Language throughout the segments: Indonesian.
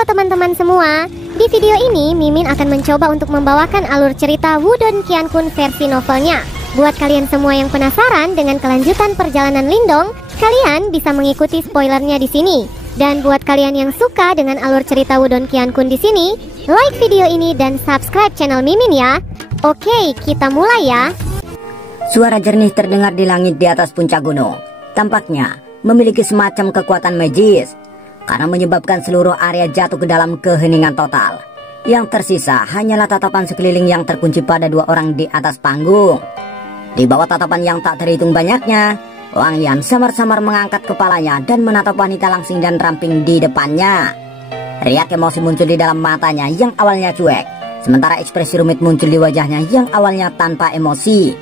Halo teman-teman semua, di video ini Mimin akan mencoba untuk membawakan alur cerita Wudong Qiankun versi novelnya. Buat kalian semua yang penasaran dengan kelanjutan perjalanan Lindong, kalian bisa mengikuti spoilernya di sini. Dan buat kalian yang suka dengan alur cerita Wudong Qiankun di sini, like video ini dan subscribe channel Mimin ya. Oke, kita mulai ya. Suara jernih terdengar di langit di atas puncak gunung. Tampaknya memiliki semacam kekuatan magis karena menyebabkan seluruh area jatuh ke dalam keheningan total. Yang tersisa hanyalah tatapan sekeliling yang terkunci pada dua orang di atas panggung. Di bawah tatapan yang tak terhitung banyaknya, Wang Yan samar-samar mengangkat kepalanya dan menatap wanita langsing dan ramping di depannya. Riak emosi muncul di dalam matanya yang awalnya cuek, sementara ekspresi rumit muncul di wajahnya yang awalnya tanpa emosi.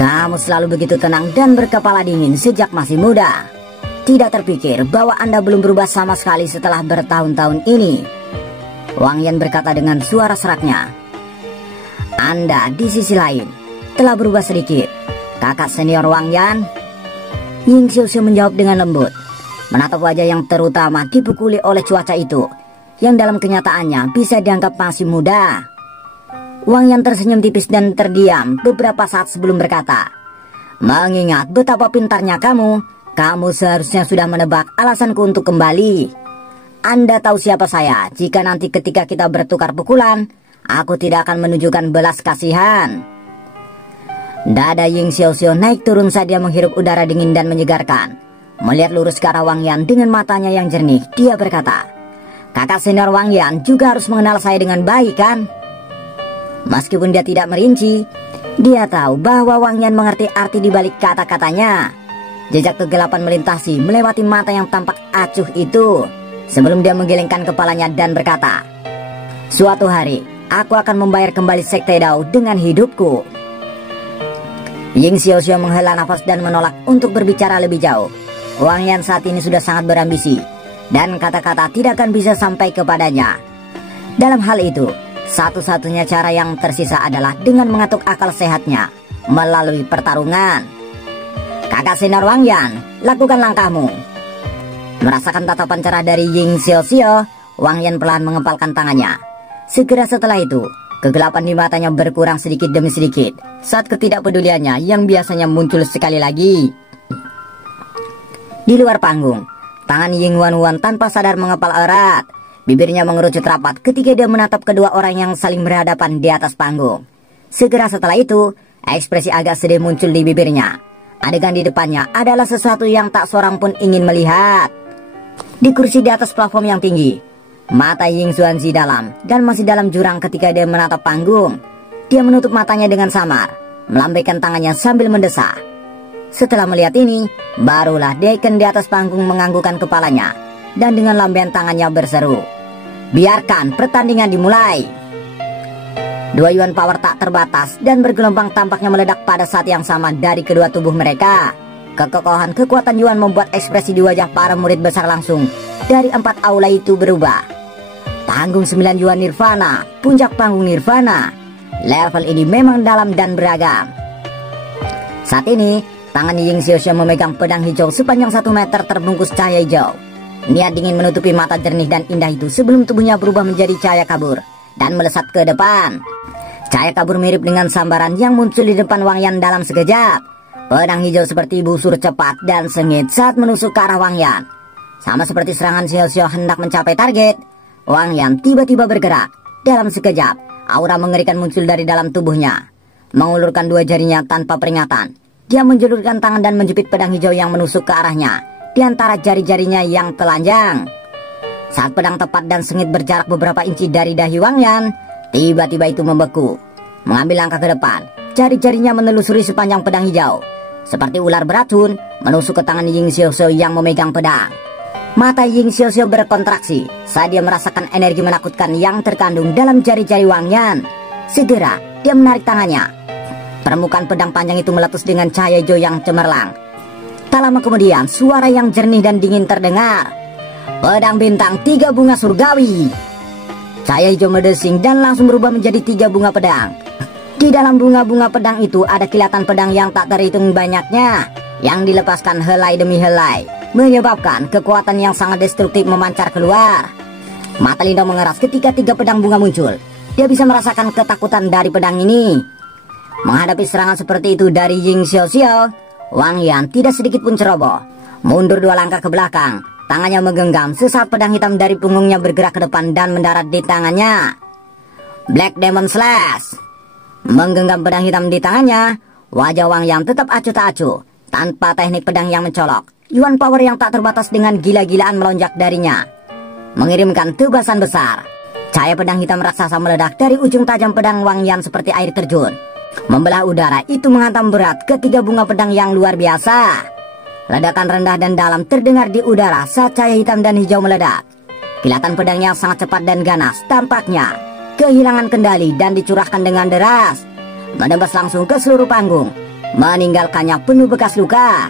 Kamu selalu begitu tenang dan berkepala dingin sejak masih muda. Tidak terpikir bahwa Anda belum berubah sama sekali setelah bertahun-tahun ini. Wang Yan berkata dengan suara seraknya. Anda di sisi lain telah berubah sedikit, kakak senior Wang Yan. Ying Xiaoxiao menjawab dengan lembut, menatap wajah yang terutama dipukuli oleh cuaca itu, yang dalam kenyataannya bisa dianggap masih muda. Wang Yan tersenyum tipis dan terdiam beberapa saat sebelum berkata, mengingat betapa pintarnya kamu seharusnya sudah menebak alasanku untuk kembali. Anda tahu siapa saya. Jika nanti ketika kita bertukar pukulan, aku tidak akan menunjukkan belas kasihan. Dada Ying Xiaoxiao naik turun saat dia menghirup udara dingin dan menyegarkan. Melihat lurus ke arah Wang Yan dengan matanya yang jernih, dia berkata, kakak senior Wang Yan juga harus mengenal saya dengan baik kan? Meskipun dia tidak merinci, dia tahu bahwa Wang Yan mengerti arti dibalik kata-katanya. Jejak kegelapan melintasi melewati mata yang tampak acuh itu sebelum dia menggelengkan kepalanya dan berkata, suatu hari aku akan membayar kembali Sekte Dao dengan hidupku. Ying Xiaoxiao menghela nafas dan menolak untuk berbicara lebih jauh. Wang Yan saat ini sudah sangat berambisi dan kata-kata tidak akan bisa sampai kepadanya. Dalam hal itu, satu-satunya cara yang tersisa adalah dengan mengatur akal sehatnya melalui pertarungan. Kakak senior Wang Yan, lakukan langkahmu. Merasakan tatapan cerah dari Ying Xiaoxiao, Wang Yan perlahan mengepalkan tangannya. Segera setelah itu, kegelapan di matanya berkurang sedikit demi sedikit saat ketidakpeduliannya yang biasanya muncul sekali lagi. Di luar panggung, tangan Ying Wanwan tanpa sadar mengepal erat. Bibirnya mengerucut rapat ketika dia menatap kedua orang yang saling berhadapan di atas panggung. Segera setelah itu, ekspresi agak sedih muncul di bibirnya. Adegan di depannya adalah sesuatu yang tak seorang pun ingin melihat. Di kursi di atas platform yang tinggi, mata Ying Xuanzi dalam dan masih dalam jurang ketika dia menatap panggung. Dia menutup matanya dengan samar, melambaikan tangannya sambil mendesak. Setelah melihat ini, barulah Daikon di atas panggung menganggukkan kepalanya dan dengan lambaian tangannya berseru, biarkan pertandingan dimulai. Dua Yuan power tak terbatas dan bergelombang tampaknya meledak pada saat yang sama dari kedua tubuh mereka. Kekokohan kekuatan Yuan membuat ekspresi di wajah para murid besar langsung dari 4 aula itu berubah. Panggung 9 Yuan Nirvana, puncak panggung Nirvana. Level ini memang dalam dan beragam. Saat ini, tangan Ying Xiaoxiao memegang pedang hijau sepanjang 1 meter terbungkus cahaya hijau. Niat dingin menutupi mata jernih dan indah itu sebelum tubuhnya berubah menjadi cahaya kabur dan melesat ke depan. Cahaya kabur mirip dengan sambaran yang muncul di depan Wang Yan dalam sekejap. Pedang hijau seperti busur cepat dan sengit saat menusuk ke arah Wang Yan. Sama seperti serangan Xiaoxiao hendak mencapai target, Wang Yan tiba-tiba bergerak. Dalam sekejap, aura mengerikan muncul dari dalam tubuhnya. Mengulurkan 2 jarinya tanpa peringatan, dia menjulurkan tangan dan menjepit pedang hijau yang menusuk ke arahnya di antara jari-jarinya yang telanjang. Saat pedang tepat dan sengit berjarak beberapa inci dari dahi Wang Yan, tiba-tiba itu membeku. Mengambil langkah ke depan, jari-jarinya menelusuri sepanjang pedang hijau. Seperti ular beracun, menusuk ke tangan Ying Xiaoxiao yang memegang pedang. Mata Ying Xiaoxiao berkontraksi saat dia merasakan energi menakutkan yang terkandung dalam jari-jari Wang Yan. Segera, dia menarik tangannya. Permukaan pedang panjang itu meletus dengan cahaya hijau yang cemerlang. Tak lama kemudian, suara yang jernih dan dingin terdengar. Pedang bintang 3 bunga surgawi. Cahaya hijau mendesing dan langsung berubah menjadi 3 bunga pedang. Di dalam bunga-bunga pedang itu ada kilatan pedang yang tak terhitung banyaknya, yang dilepaskan helai demi helai, menyebabkan kekuatan yang sangat destruktif memancar keluar. Mata Lindong mengeras ketika 3 pedang bunga muncul. Dia bisa merasakan ketakutan dari pedang ini. Menghadapi serangan seperti itu dari Ying Xiaoxiao, Wang Yan tidak sedikit pun ceroboh. Mundur 2 langkah ke belakang, tangannya menggenggam sesaat pedang hitam dari punggungnya bergerak ke depan dan mendarat di tangannya. Black Demon Slash. Menggenggam pedang hitam di tangannya, wajah Wang Yan tetap acuh tak acuh. Tanpa teknik pedang yang mencolok, Yuan Power yang tak terbatas dengan gila-gilaan melonjak darinya, mengirimkan tebasan besar. Cahaya pedang hitam raksasa meledak dari ujung tajam pedang Wang Yan seperti air terjun. Membelah udara itu menghantam berat ke 3 bunga pedang yang luar biasa. Ledakan rendah dan dalam terdengar di udara saat cahaya hitam dan hijau meledak. Kilatan pedangnya sangat cepat dan ganas, tampaknya kehilangan kendali dan dicurahkan dengan deras, menembus langsung ke seluruh panggung, meninggalkannya penuh bekas luka.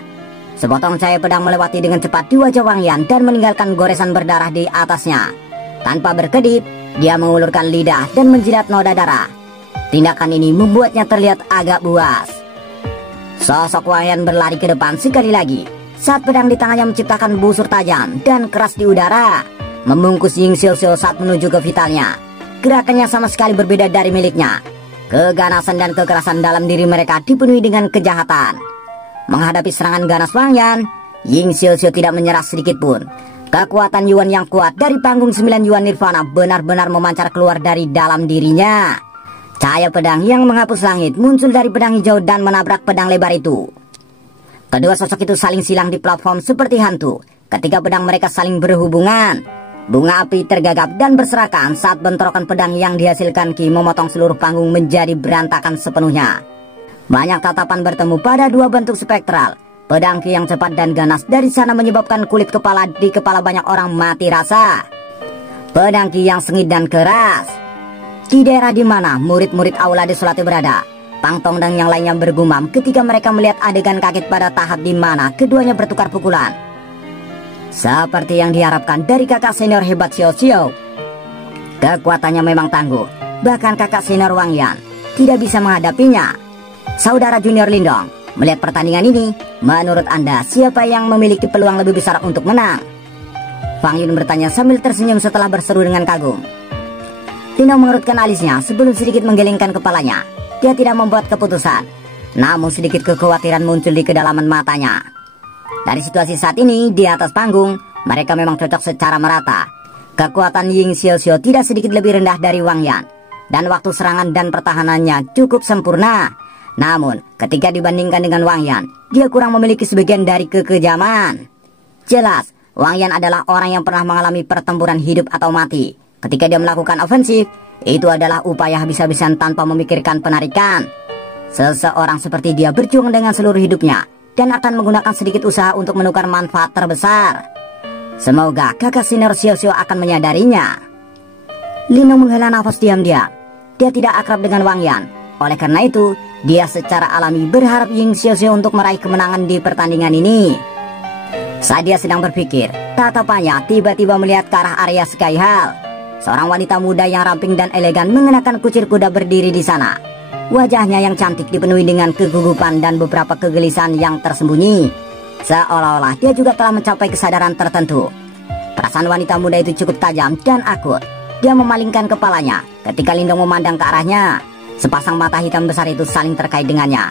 Sepotong cahaya pedang melewati dengan cepat di wajah Wang Yan dan meninggalkan goresan berdarah di atasnya. Tanpa berkedip, dia mengulurkan lidah dan menjilat noda darah. Tindakan ini membuatnya terlihat agak buas. Sosok Wang Yan berlari ke depan sekali lagi saat pedang di tangannya menciptakan busur tajam dan keras di udara, membungkus Ying Xiaoxiao saat menuju ke vitalnya. Gerakannya sama sekali berbeda dari miliknya. Keganasan dan kekerasan dalam diri mereka dipenuhi dengan kejahatan. Menghadapi serangan ganas Wang Yan, Ying Xiaoxiao tidak menyerah sedikit pun. Kekuatan Yuan yang kuat dari panggung 9 Yuan Nirvana benar-benar memancar keluar dari dalam dirinya. Cahaya pedang yang menghapus langit muncul dari pedang hijau dan menabrak pedang lebar itu. Kedua sosok itu saling silang di platform seperti hantu. Ketika pedang mereka saling berhubungan, bunga api tergagap dan berserakan saat bentrokan pedang yang dihasilkan Ki memotong seluruh panggung menjadi berantakan sepenuhnya. Banyak tatapan bertemu pada 2 bentuk spektral. Pedang Ki yang cepat dan ganas dari sana menyebabkan kulit kepala di kepala banyak orang mati rasa. Pedang Ki yang sengit dan keras. Di daerah di mana murid-murid Aula Desolate berada, Pang Tong dan yang lainnya bergumam ketika mereka melihat adegan kaget pada tahap di mana keduanya bertukar pukulan. Seperti yang diharapkan dari kakak senior hebat Xiaoxiao, kekuatannya memang tangguh. Bahkan kakak senior Wang Yan tidak bisa menghadapinya. Saudara junior Lindong, melihat pertandingan ini, menurut Anda siapa yang memiliki peluang lebih besar untuk menang? Fang Yun bertanya sambil tersenyum setelah berseru dengan kagum. Lindong mengerutkan alisnya sebelum sedikit menggelengkan kepalanya. Dia tidak membuat keputusan, namun sedikit kekhawatiran muncul di kedalaman matanya. Dari situasi saat ini di atas panggung, mereka memang cocok secara merata. Kekuatan Ying Xiaoxiao tidak sedikit lebih rendah dari Wang Yan, dan waktu serangan dan pertahanannya cukup sempurna. Namun, ketika dibandingkan dengan Wang Yan, dia kurang memiliki sebagian dari kekejaman. Jelas, Wang Yan adalah orang yang pernah mengalami pertempuran hidup atau mati. Ketika dia melakukan ofensif, itu adalah upaya habis-habisan tanpa memikirkan penarikan. Seseorang seperti dia berjuang dengan seluruh hidupnya dan akan menggunakan sedikit usaha untuk menukar manfaat terbesar. Semoga kakak senior Xiaoxiao akan menyadarinya. Lindong menghela nafas diam-diam. Dia tidak akrab dengan Wang Yan. Oleh karena itu, dia secara alami berharap Ying Xiaoxiao untuk meraih kemenangan di pertandingan ini. Saat dia sedang berpikir, tatapannya tiba-tiba melihat ke arah area Sky Hall. Seorang wanita muda yang ramping dan elegan mengenakan kucir kuda berdiri di sana. Wajahnya yang cantik dipenuhi dengan kegugupan dan beberapa kegelisahan yang tersembunyi. Seolah-olah dia juga telah mencapai kesadaran tertentu. Perasaan wanita muda itu cukup tajam dan akut. Dia memalingkan kepalanya ketika Lindong memandang ke arahnya. Sepasang mata hitam besar itu saling terkait dengannya.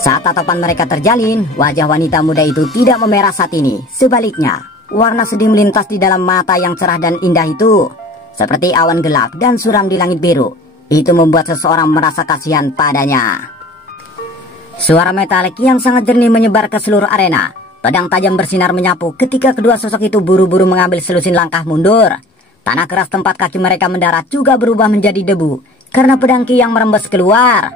Saat tatapan mereka terjalin, wajah wanita muda itu tidak memerah saat ini. Sebaliknya, warna sedih melintas di dalam mata yang cerah dan indah itu, seperti awan gelap dan suram di langit biru. Itu membuat seseorang merasa kasihan padanya. Suara metalik yang sangat jernih menyebar ke seluruh arena. Pedang tajam bersinar menyapu ketika kedua sosok itu buru-buru mengambil selusin langkah mundur. Tanah keras tempat kaki mereka mendarat juga berubah menjadi debu karena pedang Ki yang merembes keluar.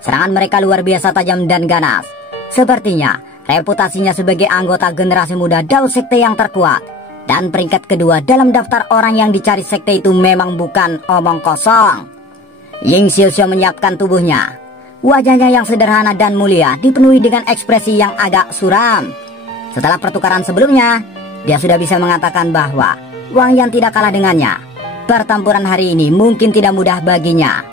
Serangan mereka luar biasa tajam dan ganas. Sepertinya reputasinya sebagai anggota generasi muda Dao Sekte yang terkuat. Dan peringkat kedua dalam daftar orang yang dicari sekte itu memang bukan omong kosong. Ying Xiaoxiao menyiapkan tubuhnya. Wajahnya yang sederhana dan mulia dipenuhi dengan ekspresi yang agak suram. Setelah pertukaran sebelumnya, dia sudah bisa mengatakan bahwa Wang Yan tidak kalah dengannya. Pertempuran hari ini mungkin tidak mudah baginya.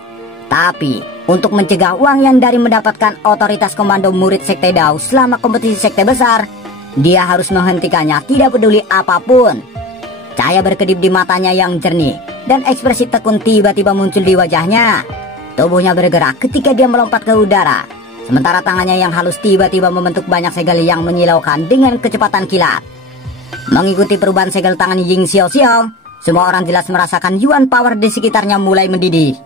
Tapi, untuk mencegah Wang Yan dari mendapatkan otoritas komando murid Sekte Dao selama kompetisi sekte besar, dia harus menghentikannya tidak peduli apapun. Cahaya berkedip di matanya yang jernih, dan ekspresi tekun tiba-tiba muncul di wajahnya. Tubuhnya bergerak ketika dia melompat ke udara, sementara tangannya yang halus tiba-tiba membentuk banyak segel yang menyilaukan dengan kecepatan kilat. Mengikuti perubahan segel tangan Ying Xiaoxiao, semua orang jelas merasakan yuan power di sekitarnya mulai mendidih.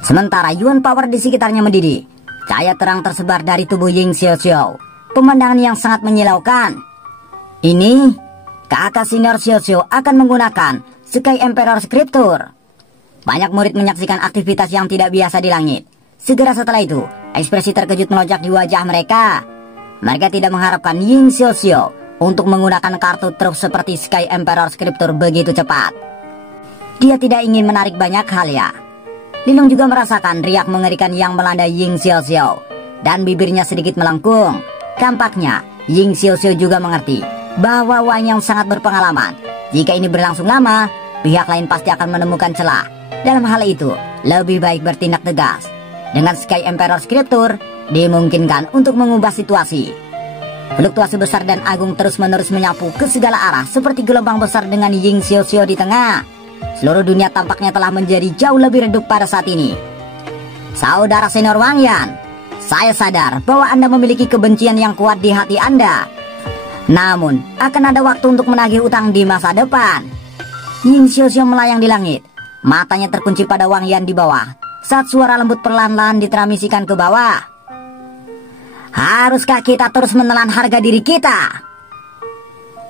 Sementara yuan power di sekitarnya mendidih, cahaya terang tersebar dari tubuh Ying Xiaoxiao, pemandangan yang sangat menyilaukan. Ini, kakak senior Xiaoxiao akan menggunakan Sky Emperor Scripture. Banyak murid menyaksikan aktivitas yang tidak biasa di langit. Segera setelah itu, ekspresi terkejut melonjak di wajah mereka. Mereka tidak mengharapkan Ying Xiaoxiao untuk menggunakan kartu truf seperti Sky Emperor Scripture begitu cepat. Dia tidak ingin menarik banyak hal ya. Linong juga merasakan riak mengerikan yang melanda Ying Xiaoxiao, dan bibirnya sedikit melengkung. Tampaknya Ying Xiaoxiao juga mengerti bahwa Wang yang sangat berpengalaman. Jika ini berlangsung lama, pihak lain pasti akan menemukan celah. Dalam hal itu, lebih baik bertindak tegas. Dengan Sky Emperor Scripture, dimungkinkan untuk mengubah situasi. Fluktuasi besar dan agung terus-menerus menyapu ke segala arah seperti gelombang besar dengan Ying Xiaoxiao di tengah. Seluruh dunia tampaknya telah menjadi jauh lebih redup pada saat ini. Saudara senior Wang Yan, saya sadar bahwa Anda memiliki kebencian yang kuat di hati Anda. Namun, akan ada waktu untuk menagih utang di masa depan. Ying Xiaoxiao melayang di langit. Matanya terkunci pada Wang Yan di bawah saat suara lembut perlahan-lahan ditransmisikan ke bawah. Haruskah kita terus menelan harga diri kita?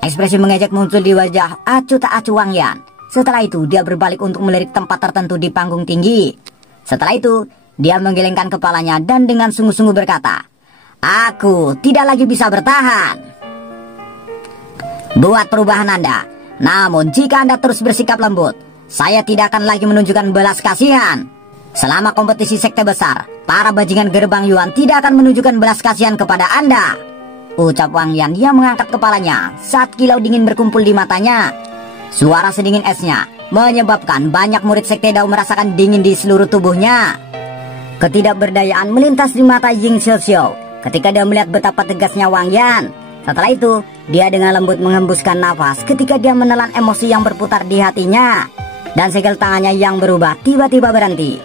Ekspresi mengejek muncul di wajah acuh tak acuh Wang Yan. Setelah itu, dia berbalik untuk melirik tempat tertentu di panggung tinggi. Setelah itu, dia menggelengkan kepalanya dan dengan sungguh-sungguh berkata, "Aku tidak lagi bisa bertahan." Buat perubahan Anda. Namun, jika Anda terus bersikap lembut, saya tidak akan lagi menunjukkan belas kasihan. Selama kompetisi sekte besar, para bajingan gerbang Yuan tidak akan menunjukkan belas kasihan kepada Anda. Ucap Wang Yan yang mengangkat kepalanya saat kilau dingin berkumpul di matanya. Suara sedingin esnya menyebabkan banyak murid sekte Dao merasakan dingin di seluruh tubuhnya. Ketidakberdayaan melintas di mata Ying Xiaoxiao ketika dia melihat betapa tegasnya Wang Yan. Setelah itu, dia dengan lembut menghembuskan nafas ketika dia menelan emosi yang berputar di hatinya. Dan segel tangannya yang berubah tiba-tiba berhenti.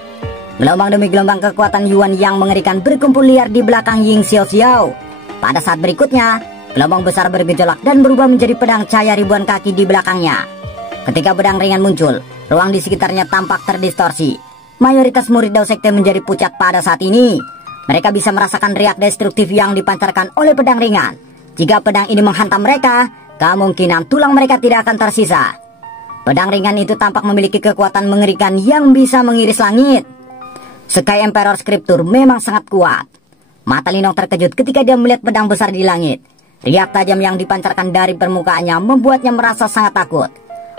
Gelombang demi gelombang kekuatan Yuan yang mengerikan berkumpul liar di belakang Ying Xiaoxiao. Pada saat berikutnya, gelombang besar bergejolak dan berubah menjadi pedang cahaya ribuan kaki di belakangnya. Ketika pedang ringan muncul, ruang di sekitarnya tampak terdistorsi. Mayoritas murid Dao Sekte menjadi pucat pada saat ini. Mereka bisa merasakan riak destruktif yang dipancarkan oleh pedang ringan. Jika pedang ini menghantam mereka, kemungkinan tulang mereka tidak akan tersisa. Pedang ringan itu tampak memiliki kekuatan mengerikan yang bisa mengiris langit. Sky Emperor Scripture memang sangat kuat. Mata Linong terkejut ketika dia melihat pedang besar di langit. Riak tajam yang dipancarkan dari permukaannya membuatnya merasa sangat takut.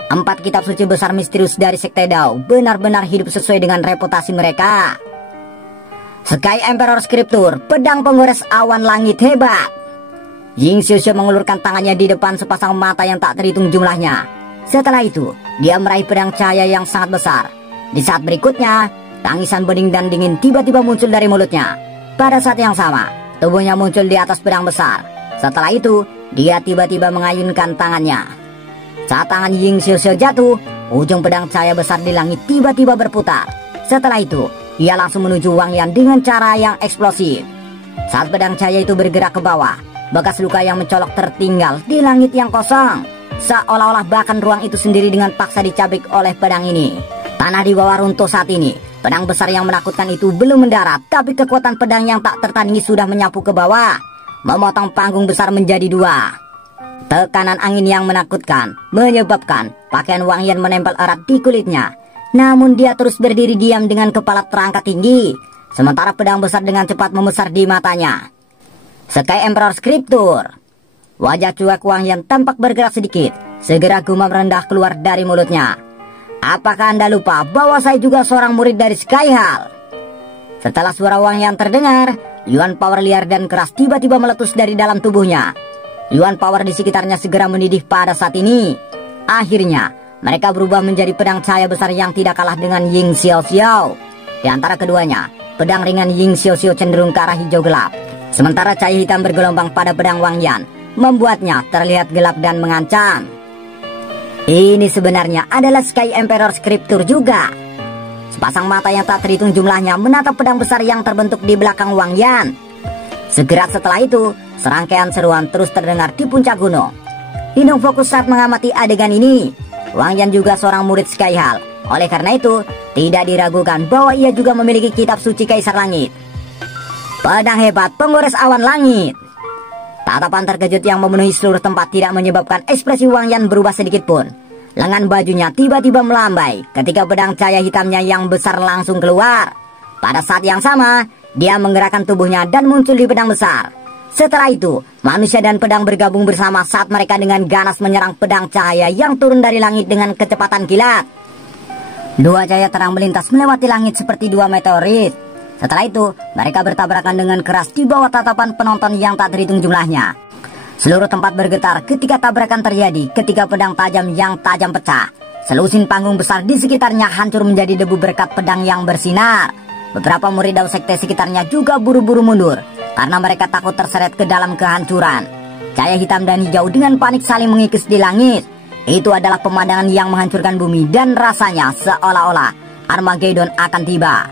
4 kitab suci besar misterius dari Sekte Dao benar-benar hidup sesuai dengan reputasi mereka. Sky Emperor Scripture, pedang penggores awan langit hebat. Ying Xiaoxiao mengulurkan tangannya di depan sepasang mata yang tak terhitung jumlahnya. Setelah itu, dia meraih pedang cahaya yang sangat besar. Di saat berikutnya, tangisan bening dan dingin tiba-tiba muncul dari mulutnya. Pada saat yang sama, tubuhnya muncul di atas pedang besar. Setelah itu, dia tiba-tiba mengayunkan tangannya. Saat tangan Ying Xiaoxiao jatuh, ujung pedang cahaya besar di langit tiba-tiba berputar. Setelah itu, ia langsung menuju Wang Yan dengan cara yang eksplosif. Saat pedang cahaya itu bergerak ke bawah, bekas luka yang mencolok tertinggal di langit yang kosong. Seolah-olah bahkan ruang itu sendiri dengan paksa dicabik oleh pedang ini. Tanah di bawah runtuh saat ini. Pedang besar yang menakutkan itu belum mendarat, tapi kekuatan pedang yang tak tertandingi sudah menyapu ke bawah, memotong panggung besar menjadi 2. Tekanan angin yang menakutkan menyebabkan pakaian Wang Yan menempel erat di kulitnya. Namun dia terus berdiri diam dengan kepala terangkat tinggi, sementara pedang besar dengan cepat membesar di matanya. Sky Emperor Scripture. Wajah cuek Wang Yan tampak bergerak sedikit. Segera gumam rendah keluar dari mulutnya. Apakah Anda lupa bahwa saya juga seorang murid dari Sky Hall? Setelah suara Wang Yan terdengar, yuan power liar dan keras tiba-tiba meletus dari dalam tubuhnya. Yuan power di sekitarnya segera mendidih pada saat ini. Akhirnya, mereka berubah menjadi pedang cahaya besar yang tidak kalah dengan Ying Xiaoxiao. Di antara keduanya, pedang ringan Ying Xiaoxiao cenderung ke arah hijau gelap. Sementara cahaya hitam bergelombang pada pedang Wang Yan membuatnya terlihat gelap dan mengancam. Ini sebenarnya adalah Sky Emperor Scripture juga. Sepasang mata yang tak terhitung jumlahnya menatap pedang besar yang terbentuk di belakang Wang Yan. Segera setelah itu, serangkaian seruan terus terdengar di puncak gunung. Lindong fokus saat mengamati adegan ini. Wang Yan juga seorang murid Sky Hall. Oleh karena itu, tidak diragukan bahwa ia juga memiliki kitab suci Kaisar Langit. Pedang hebat penggores awan langit. Tatapan terkejut yang memenuhi seluruh tempat tidak menyebabkan ekspresi Wang Yan berubah sedikit pun. Lengan bajunya tiba-tiba melambai ketika pedang cahaya hitamnya yang besar langsung keluar. Pada saat yang sama, dia menggerakkan tubuhnya dan muncul di pedang besar. Setelah itu, manusia dan pedang bergabung bersama saat mereka dengan ganas menyerang pedang cahaya yang turun dari langit dengan kecepatan kilat. Dua cahaya terang melintas melewati langit seperti dua meteorit. Setelah itu, mereka bertabrakan dengan keras di bawah tatapan penonton yang tak terhitung jumlahnya. Seluruh tempat bergetar ketika tabrakan terjadi ketika pedang tajam yang tajam pecah. Selusin panggung besar di sekitarnya hancur menjadi debu berkat pedang yang bersinar. Beberapa murid Dao Sekte sekitarnya juga buru-buru mundur karena mereka takut terseret ke dalam kehancuran. Cahaya hitam dan hijau dengan panik saling mengikis di langit. Itu adalah pemandangan yang menghancurkan bumi dan rasanya seolah-olah Armageddon akan tiba.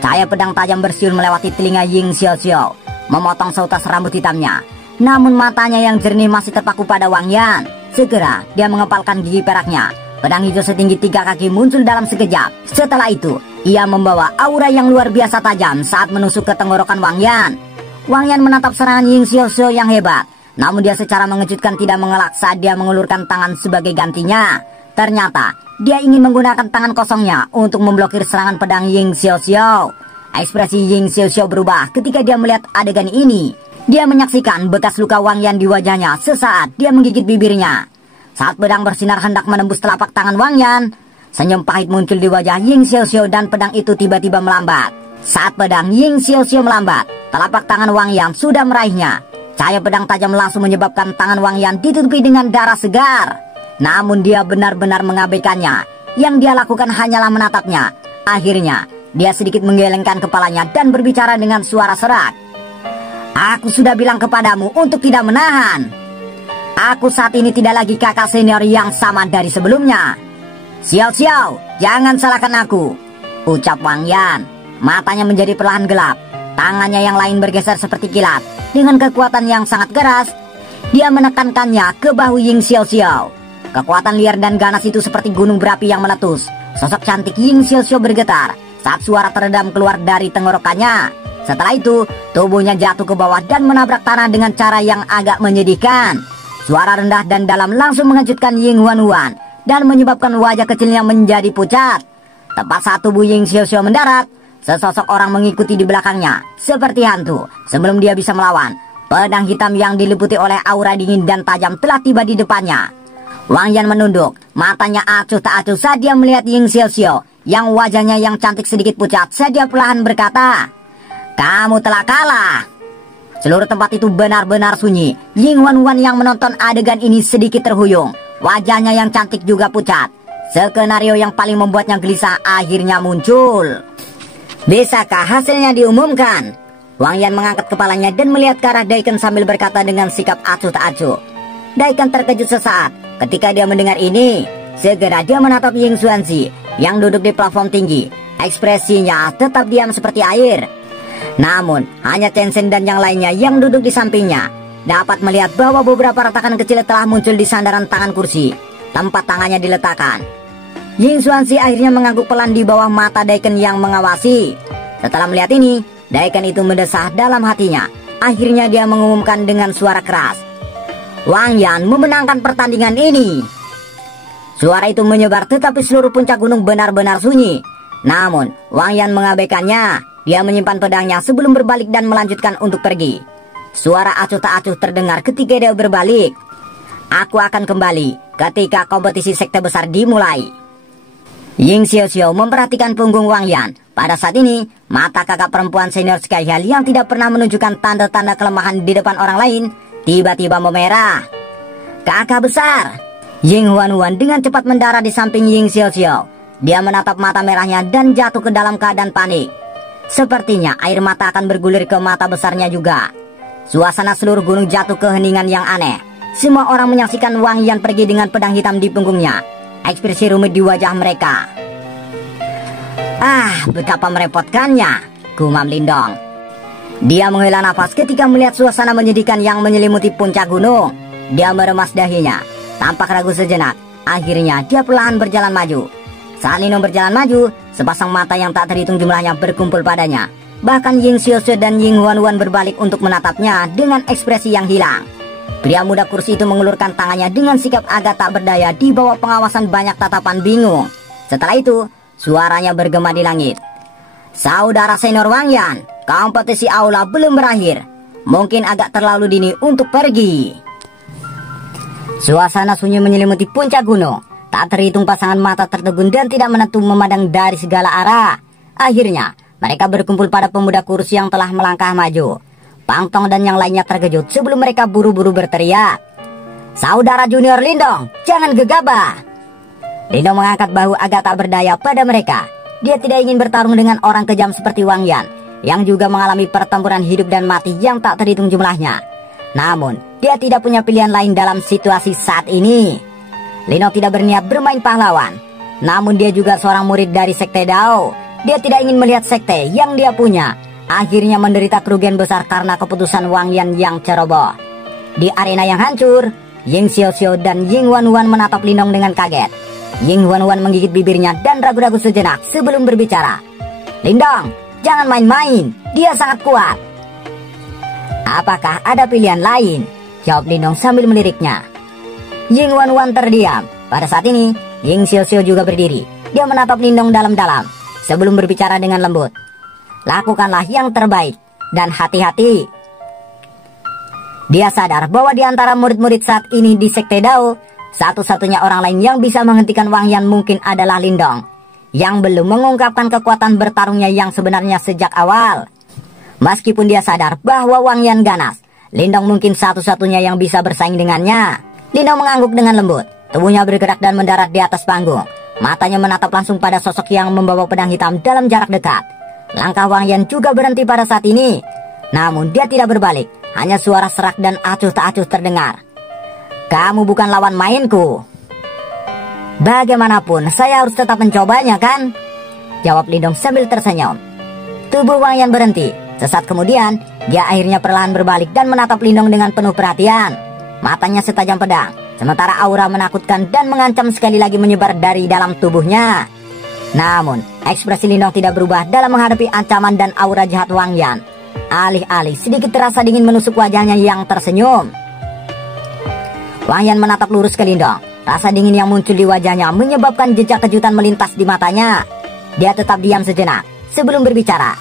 Cahaya pedang tajam bersiul melewati telinga Ying Xiaoxiao, memotong seutas rambut hitamnya. Namun matanya yang jernih masih terpaku pada Wang Yan. Segera dia mengepalkan gigi peraknya. Pedang hijau setinggi 3 kaki muncul dalam sekejap. Setelah itu, ia membawa aura yang luar biasa tajam saat menusuk ke tenggorokan Wang Yan. Wang Yan menatap serangan Ying Xiaoxiao yang hebat. Namun dia secara mengejutkan tidak mengelak saat dia mengulurkan tangan sebagai gantinya. Ternyata dia ingin menggunakan tangan kosongnya untuk memblokir serangan pedang Ying Xiaoxiao. Ekspresi Ying Xiaoxiao berubah ketika dia melihat adegan ini. Dia menyaksikan bekas luka Wang Yan di wajahnya sesaat dia menggigit bibirnya. Saat pedang bersinar hendak menembus telapak tangan Wang Yan, senyum pahit muncul di wajah Ying Xiaoxiao dan pedang itu tiba-tiba melambat. Saat pedang Ying Xiaoxiao melambat, telapak tangan Wang Yan sudah meraihnya. Cahaya pedang tajam langsung menyebabkan tangan Wang Yan ditutupi dengan darah segar. Namun dia benar-benar mengabaikannya. Yang dia lakukan hanyalah menatapnya. Akhirnya, dia sedikit menggelengkan kepalanya dan berbicara dengan suara serak. Aku sudah bilang kepadamu untuk tidak menahan. Aku saat ini tidak lagi kakak senior yang sama dari sebelumnya. Xiao-Xiao, jangan salahkan aku, ucap Wang Yan. Matanya menjadi perlahan gelap. Tangannya yang lain bergeser seperti kilat. Dengan kekuatan yang sangat keras, dia menekankannya ke bahu Ying Xiaoxiao. Kekuatan liar dan ganas itu seperti gunung berapi yang meletus. Sosok cantik Ying Xiaoxiao bergetar saat suara teredam keluar dari tenggorokannya. Setelah itu, tubuhnya jatuh ke bawah dan menabrak tanah dengan cara yang agak menyedihkan. Suara rendah dan dalam langsung mengejutkan Ying Huan dan menyebabkan wajah kecilnya menjadi pucat. Tepat saat tubuh Ying Xiaoxiao mendarat, sesosok orang mengikuti di belakangnya seperti hantu. Sebelum dia bisa melawan, pedang hitam yang diliputi oleh aura dingin dan tajam telah tiba di depannya. Wang Yan menunduk, matanya acuh tak acuh saat dia melihat Ying Xiaoxiao yang wajahnya yang cantik sedikit pucat. Saat dia perlahan berkata, "Kamu telah kalah." Seluruh tempat itu benar-benar sunyi. Ying Huan yang menonton adegan ini sedikit terhuyung. Wajahnya yang cantik juga pucat. Skenario yang paling membuatnya gelisah akhirnya muncul. Bisakah hasilnya diumumkan? Wang Yan mengangkat kepalanya dan melihat ke arah Daikon sambil berkata dengan sikap acuh tak acuh. Daikon terkejut sesaat ketika dia mendengar ini. Segera dia menatap Ying Xuanzi yang duduk di platform tinggi. Ekspresinya tetap diam seperti air. Namun hanya Chen Zhen dan yang lainnya yang duduk di sampingnya dapat melihat bahwa beberapa retakan kecil telah muncul di sandaran tangan kursi tempat tangannya diletakkan. Ying Xuanzi akhirnya mengangguk pelan di bawah mata Daikon yang mengawasi. Setelah melihat ini, Daikon itu mendesah dalam hatinya. Akhirnya dia mengumumkan dengan suara keras, "Wang Yan memenangkan pertandingan ini." Suara itu menyebar tetapi seluruh puncak gunung benar-benar sunyi. Namun Wang Yan mengabaikannya. Dia menyimpan pedangnya sebelum berbalik dan melanjutkan untuk pergi. Suara acuh tak acuh terdengar ketika dia berbalik. "Aku akan kembali ketika kompetisi sekte besar dimulai." Ying Xiaoxiao memperhatikan punggung Wang Yan. Pada saat ini, mata kakak perempuan senior Sky Hall yang tidak pernah menunjukkan tanda-tanda kelemahan di depan orang lain tiba-tiba memerah. "Kakak besar!" Ying Huan dengan cepat mendarat di samping Ying Xiaoxiao. Dia menatap mata merahnya dan jatuh ke dalam keadaan panik. Sepertinya air mata akan bergulir ke mata besarnya juga. Suasana seluruh gunung jatuh ke heningan yang aneh. semua orang menyaksikan Wang Yan pergi dengan pedang hitam di punggungnya. Ekspresi rumit di wajah mereka. Ah, betapa merepotkannya, gumam Lindong. Dia menghela nafas ketika melihat suasana menyedihkan yang menyelimuti puncak gunung. Dia meremas dahinya, tampak ragu sejenak. Akhirnya dia perlahan berjalan maju. Saat Lindong berjalan maju, sepasang mata yang tak terhitung jumlahnya berkumpul padanya. Bahkan Ying Xiaoxiao dan Ying Huan berbalik untuk menatapnya dengan ekspresi yang hilang. Pria muda kurus itu mengulurkan tangannya dengan sikap agak tak berdaya di bawah pengawasan banyak tatapan bingung. Setelah itu, suaranya bergema di langit. Saudara senior Wang Yan, kompetisi aula belum berakhir. Mungkin agak terlalu dini untuk pergi. Suasana sunyi menyelimuti puncak gunung. Tak terhitung pasangan mata tertegun dan tidak menentu memandang dari segala arah. Akhirnya, mereka berkumpul pada pemuda kurus yang telah melangkah maju. Pang Tong dan yang lainnya terkejut sebelum mereka buru-buru berteriak. Saudara junior Lindong, jangan gegabah. Lindong mengangkat bahu agak tak berdaya pada mereka. Dia tidak ingin bertarung dengan orang kejam seperti Wang Yan, yang juga mengalami pertempuran hidup dan mati yang tak terhitung jumlahnya. Namun, dia tidak punya pilihan lain dalam situasi saat ini. Lindong tidak berniat bermain pahlawan. Namun dia juga seorang murid dari Sekte Dao. Dia tidak ingin melihat sekte yang dia punya akhirnya menderita kerugian besar karena keputusan Wang Yan yang ceroboh. Di arena yang hancur, Ying Xiaoxiao dan Ying Huan menatap Lindong dengan kaget. Ying Huan menggigit bibirnya dan ragu-ragu sejenak sebelum berbicara. Lindong, jangan main-main, dia sangat kuat. Apakah ada pilihan lain? Jawab Lindong sambil meliriknya. Ying Huan terdiam. Pada saat ini, Ying Xiaoxiao juga berdiri. Dia menatap Lindong dalam-dalam sebelum berbicara dengan lembut. Lakukanlah yang terbaik dan hati-hati. Dia sadar bahwa di antara murid-murid saat ini di Sekte Dao, satu-satunya orang lain yang bisa menghentikan Wang Yan mungkin adalah Lindong, yang belum mengungkapkan kekuatan bertarungnya yang sebenarnya sejak awal. Meskipun dia sadar bahwa Wang Yan ganas, Lindong mungkin satu-satunya yang bisa bersaing dengannya. Lindong mengangguk dengan lembut. Tubuhnya bergerak dan mendarat di atas panggung. Matanya menatap langsung pada sosok yang membawa pedang hitam dalam jarak dekat. Langkah Wang Yan juga berhenti pada saat ini. Namun dia tidak berbalik. Hanya suara serak dan acuh tak acuh terdengar. Kamu bukan lawan mainku. Bagaimanapun saya harus tetap mencobanya kan? Jawab Lindong sambil tersenyum. Tubuh Wang Yan berhenti. Sesaat kemudian dia akhirnya perlahan berbalik dan menatap Lindong dengan penuh perhatian. Matanya setajam pedang. Sementara aura menakutkan dan mengancam sekali lagi menyebar dari dalam tubuhnya. Namun, ekspresi Lindong tidak berubah dalam menghadapi ancaman dan aura jahat Wang Yan. Alih-alih sedikit terasa dingin menusuk wajahnya yang tersenyum. Wang Yan menatap lurus ke Lindong. Rasa dingin yang muncul di wajahnya menyebabkan jejak kejutan melintas di matanya. Dia tetap diam sejenak sebelum berbicara.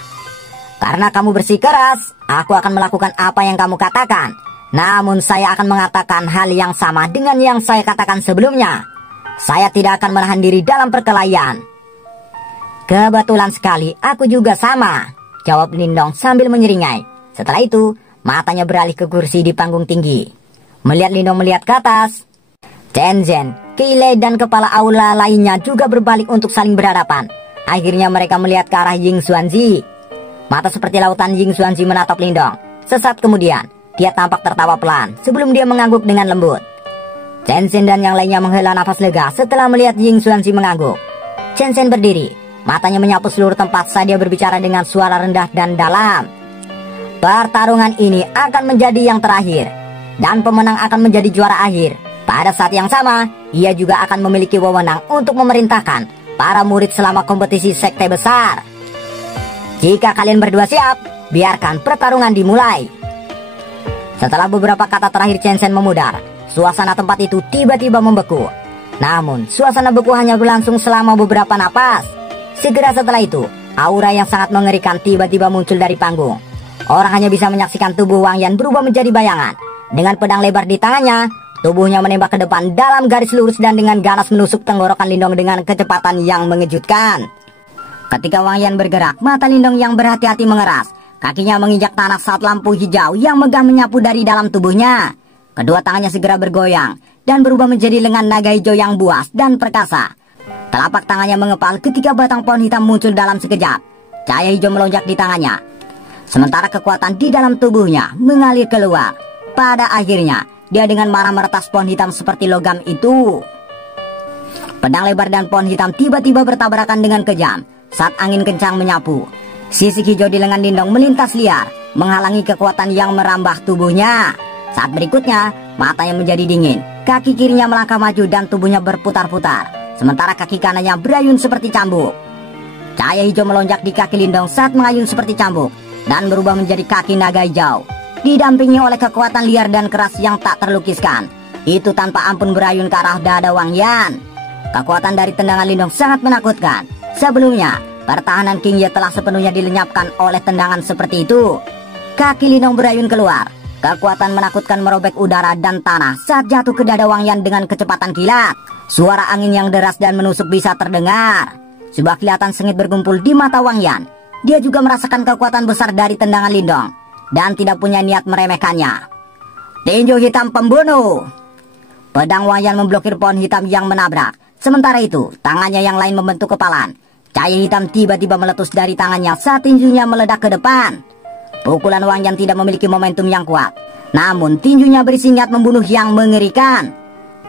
Karena kamu bersikeras, aku akan melakukan apa yang kamu katakan. Namun saya akan mengatakan hal yang sama dengan yang saya katakan sebelumnya. Saya tidak akan menahan diri dalam perkelahian. Kebetulan sekali, aku juga sama, jawab Lindong sambil menyeringai. Setelah itu, matanya beralih ke kursi di panggung tinggi. Melihat Lindong melihat ke atas, Chen Zhen, Keilei dan kepala aula lainnya juga berbalik untuk saling berhadapan. Akhirnya mereka melihat ke arah Ying Xuanzi. Mata seperti lautan Ying Xuanzi menatap Lindong. Sesaat kemudian, dia tampak tertawa pelan sebelum dia mengangguk dengan lembut. Chen Zhen dan yang lainnya menghela nafas lega setelah melihat Ying Xuanzi mengangguk. Chen Zhen berdiri, matanya menyapu seluruh tempat saat dia berbicara dengan suara rendah dan dalam. Pertarungan ini akan menjadi yang terakhir, dan pemenang akan menjadi juara akhir. Pada saat yang sama, ia juga akan memiliki wewenang untuk memerintahkan para murid selama kompetisi sekte besar. Jika kalian berdua siap, biarkan pertarungan dimulai. Setelah beberapa kata terakhir Chen Zhen memudar, suasana tempat itu tiba-tiba membeku. Namun, suasana beku hanya berlangsung selama beberapa napas. Segera setelah itu, aura yang sangat mengerikan tiba-tiba muncul dari panggung. Orang hanya bisa menyaksikan tubuh Wang Yan berubah menjadi bayangan. Dengan pedang lebar di tangannya, tubuhnya menembak ke depan dalam garis lurus dan dengan ganas menusuk tenggorokan Lindong dengan kecepatan yang mengejutkan. Ketika Wang Yan bergerak, mata Lindong yang berhati-hati mengeras. Kakinya menginjak tanah saat lampu hijau yang megah menyapu dari dalam tubuhnya. Kedua tangannya segera bergoyang dan berubah menjadi lengan naga hijau yang buas dan perkasa. Telapak tangannya mengepal ketika batang pohon hitam muncul dalam sekejap. Cahaya hijau melonjak di tangannya. Sementara kekuatan di dalam tubuhnya mengalir keluar. Pada akhirnya, dia dengan marah meretas pohon hitam seperti logam itu. Pedang lebar dan pohon hitam tiba-tiba bertabrakan dengan kejam saat angin kencang menyapu. Sisik hijau di lengan Lindong melintas liar, menghalangi kekuatan yang merambah tubuhnya. Saat berikutnya, matanya menjadi dingin. Kaki kirinya melangkah maju dan tubuhnya berputar-putar, sementara kaki kanannya berayun seperti cambuk. Cahaya hijau melonjak di kaki Lindong saat mengayun seperti cambuk dan berubah menjadi kaki naga hijau. Didampingi oleh kekuatan liar dan keras yang tak terlukiskan, itu tanpa ampun berayun ke arah dada Wang Yan. Kekuatan dari tendangan Lindong sangat menakutkan. Sebelumnya, pertahanan King Ye telah sepenuhnya dilenyapkan oleh tendangan seperti itu. Kaki Lindong berayun keluar. Kekuatan menakutkan merobek udara dan tanah saat jatuh ke dada Wang Yan dengan kecepatan kilat. Suara angin yang deras dan menusuk bisa terdengar. Sebuah kilatan sengit berkumpul di mata Wang Yan. Dia juga merasakan kekuatan besar dari tendangan Lindong dan tidak punya niat meremehkannya. Tinju hitam pembunuh. Pedang Wang Yan memblokir pohon hitam yang menabrak. Sementara itu, tangannya yang lain membentuk kepalan. Cahaya hitam tiba-tiba meletus dari tangannya saat tinjunya meledak ke depan. Pukulan Wang Yan tidak memiliki momentum yang kuat, namun tinjunya berisi niat membunuh yang mengerikan.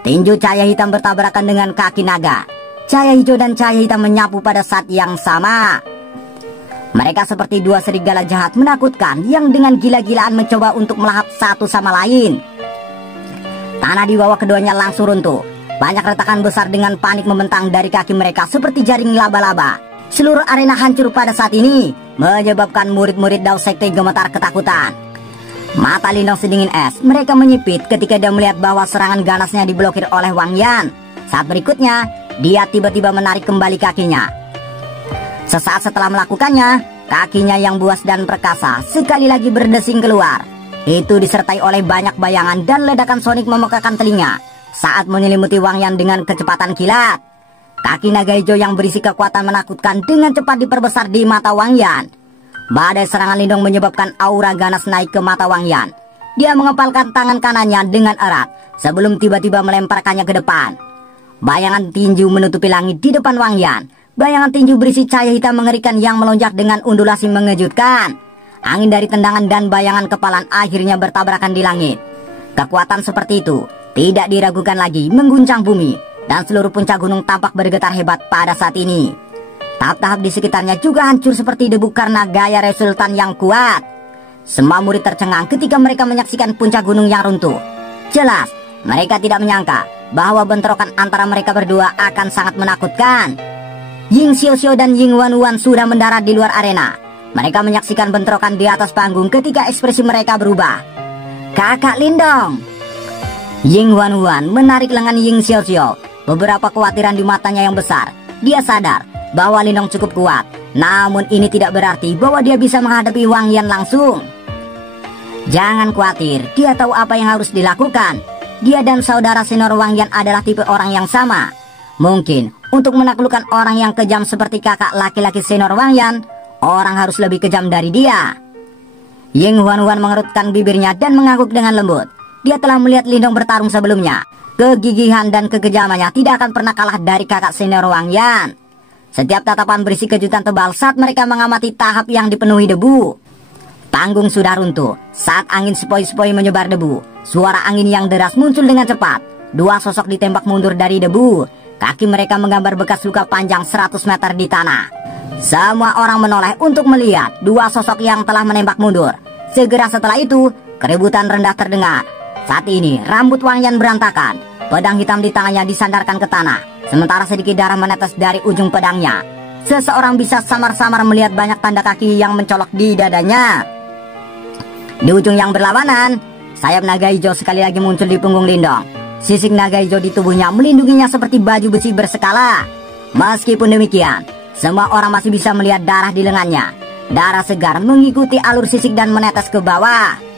Tinju cahaya hitam bertabrakan dengan kaki naga. Cahaya hijau dan cahaya hitam menyapu pada saat yang sama. Mereka seperti dua serigala jahat menakutkan yang dengan gila-gilaan mencoba untuk melahap satu sama lain. Tanah di bawah keduanya langsung runtuh. Banyak retakan besar dengan panik membentang dari kaki mereka seperti jaring laba-laba. Seluruh arena hancur pada saat ini, menyebabkan murid-murid Dao Sekte gemetar ketakutan. Mata Lindong sedingin es. Mereka menyipit ketika dia melihat bahwa serangan ganasnya diblokir oleh Wang Yan. Saat berikutnya, dia tiba-tiba menarik kembali kakinya. Sesaat setelah melakukannya, kakinya yang buas dan perkasa sekali lagi berdesing keluar. Itu disertai oleh banyak bayangan dan ledakan sonik memekakan telinga saat menyelimuti Wang Yan dengan kecepatan kilat. Kaki naga hijau yang berisi kekuatan menakutkan dengan cepat diperbesar di mata Wang Yan. Badai serangan Lindong menyebabkan aura ganas naik ke mata Wang Yan. Dia mengepalkan tangan kanannya dengan erat sebelum tiba-tiba melemparkannya ke depan. Bayangan tinju menutupi langit di depan Wang Yan. Bayangan tinju berisi cahaya hitam mengerikan yang melonjak dengan undulasi mengejutkan. Angin dari tendangan dan bayangan kepalan akhirnya bertabrakan di langit. Kekuatan seperti itu tidak diragukan lagi mengguncang bumi, dan seluruh puncak gunung tampak bergetar hebat pada saat ini. Tahap-tahap di sekitarnya juga hancur seperti debu karena gaya resultan yang kuat. Semua murid tercengang ketika mereka menyaksikan puncak gunung yang runtuh. Jelas, mereka tidak menyangka bahwa bentrokan antara mereka berdua akan sangat menakutkan. Ying Xiaoxiao dan Ying Wanwan sudah mendarat di luar arena. Mereka menyaksikan bentrokan di atas panggung ketika ekspresi mereka berubah. Kakak Lindong. Ying Wanwan menarik lengan Ying Xiaoxiao. Beberapa kekhawatiran di matanya yang besar. Dia sadar bahwa Lindong cukup kuat, namun ini tidak berarti bahwa dia bisa menghadapi Wang Yan langsung. Jangan khawatir, dia tahu apa yang harus dilakukan. Dia dan saudara senior Wang Yan adalah tipe orang yang sama. Mungkin untuk menaklukkan orang yang kejam seperti kakak laki-laki senior Wang Yan, orang harus lebih kejam dari dia. Ying Wanwan mengerutkan bibirnya dan mengangguk dengan lembut. Dia telah melihat Lindong bertarung sebelumnya. Kegigihan dan kekejamannya tidak akan pernah kalah dari kakak senior Wang Yan. Setiap tatapan berisi kejutan tebal saat mereka mengamati tahap yang dipenuhi debu. Panggung sudah runtuh saat angin sepoi-sepoi menyebar debu. Suara angin yang deras muncul dengan cepat. Dua sosok ditembak mundur dari debu. Kaki mereka menggambar bekas luka panjang 100 meter di tanah. Semua orang menoleh untuk melihat dua sosok yang telah menembak mundur. Segera setelah itu, keributan rendah terdengar. Saat ini, rambut Wang Yan berantakan. Pedang hitam di tangannya disandarkan ke tanah. Sementara sedikit darah menetes dari ujung pedangnya. Seseorang bisa samar-samar melihat banyak tanda kaki yang mencolok di dadanya. Di ujung yang berlawanan, sayap naga hijau sekali lagi muncul di punggung Lindong. Sisik naga hijau di tubuhnya melindunginya seperti baju besi berskala. Meskipun demikian, semua orang masih bisa melihat darah di lengannya. Darah segar mengikuti alur sisik dan menetes ke bawah.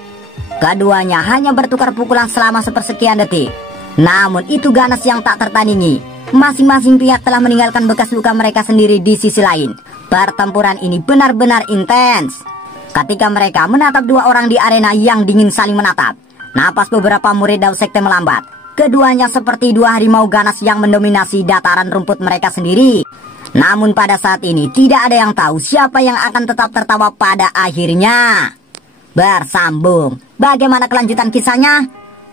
Keduanya hanya bertukar pukulan selama sepersekian detik. Namun itu ganas yang tak tertandingi. Masing-masing pihak telah meninggalkan bekas luka mereka sendiri di sisi lain. Pertempuran ini benar-benar intens. Ketika mereka menatap dua orang di arena yang dingin saling menatap, napas beberapa murid Dao Sekte melambat. Keduanya seperti dua harimau ganas yang mendominasi dataran rumput mereka sendiri. Namun pada saat ini tidak ada yang tahu siapa yang akan tetap tertawa pada akhirnya. Bersambung. Bagaimana kelanjutan kisahnya?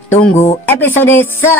Tunggu episode selanjutnya.